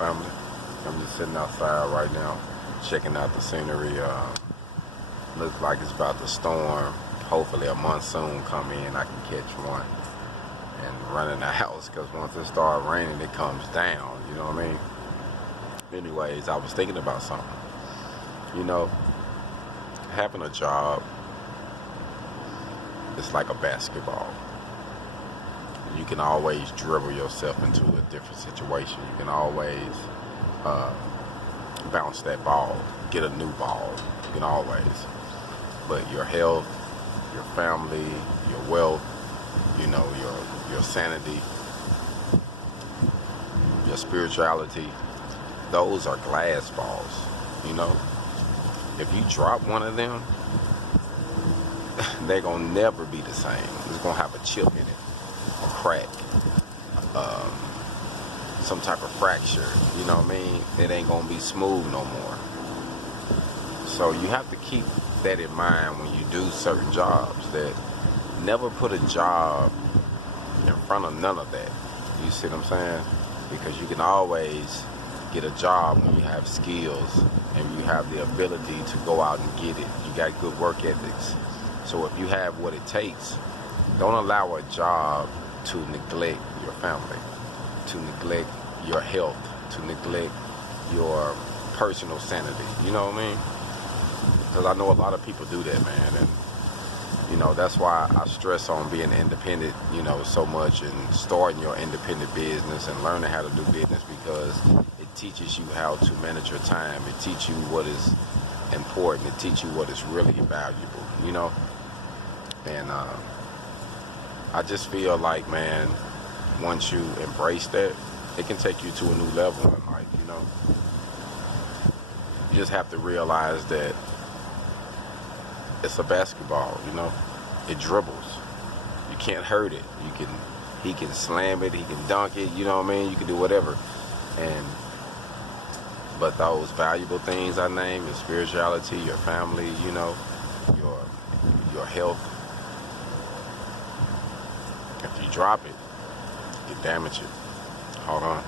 family? I'm just sitting outside right now, checking out the scenery. Looks like it's about to storm. Hopefully a monsoon come in, I can catch one and run in the house, because once it starts raining, it comes down, you know what I mean? Anyways, I was thinking about something. You know, having a job is like a basketball. You can always dribble yourself into a different situation. You can always bounce that ball, get a new ball. You can always. But your health, your family, your wealth, you know, your sanity, your spirituality, those are glass balls, you know. If you drop one of them, they're gonna never be the same. It's gonna have a chip in it, a crack, some type of fracture, you know what I mean? It ain't gonna be smooth no more. So you have to keep that in mind when you do certain jobs, that never put a job in front of none of that. You see what I'm saying? Because you can always get a job when you have skills and you have the ability to go out and get it. You got good work ethics. So if you have what it takes, don't allow a job to neglect your family, to neglect your health, to neglect your personal sanity. You know what I mean? Because I know a lot of people do that, man. And, you know, that's why I stress on being independent, you know, so much, and starting your independent business and learning how to do business, because it teaches you how to manage your time. It teaches you what is important. It teaches you what is really valuable, you know? And I just feel like, man, once you embrace that, it can take you to a new level in life, you know? You just have to realize that it's a basketball, you know? It dribbles. You can't hurt it. He can slam it, he can dunk it, you know what I mean? You can do whatever. But those valuable things I named, your spirituality, your family, you know, your health, if you drop it, you damage it. Hold on.